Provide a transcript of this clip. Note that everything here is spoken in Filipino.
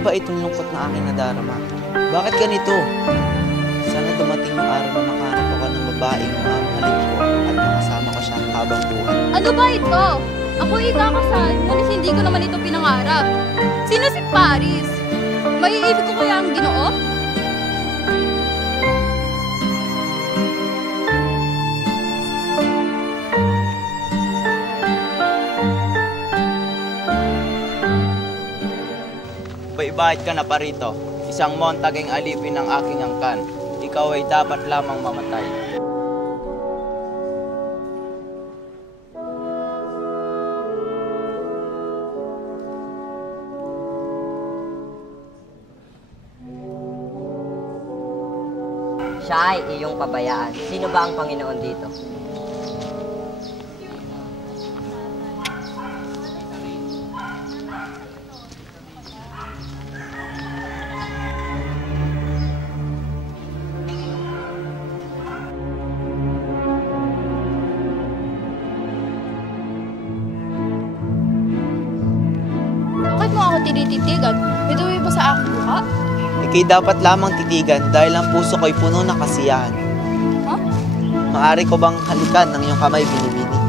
ba itong lungkot na aking nadarama? Bakit ganito? Sana dumating yung araw na makahanap ako ng babaeng mamahalin ko at makasama ko siya habang buhay. Ano ba ito? Ako ikakasal, ngunit hindi ko naman ito pinangarap. Sino si Paris? Maiibig ko kaya ang Ginoo? Bakit ka na parito? Isang montaging alipin ng aking angkan. Ikaw ay dapat lamang mamatay. Siya ay iyong pabayaan. Sino ba ang Panginoon dito? Bakit mo ako tinititigan? Ito ba sa aking buka? Ika'y dapat lamang titigan dahil ang puso ko'y puno ng kasiyahan. Huh? Maaari ko bang halikan ng iyong kamay, Binibini?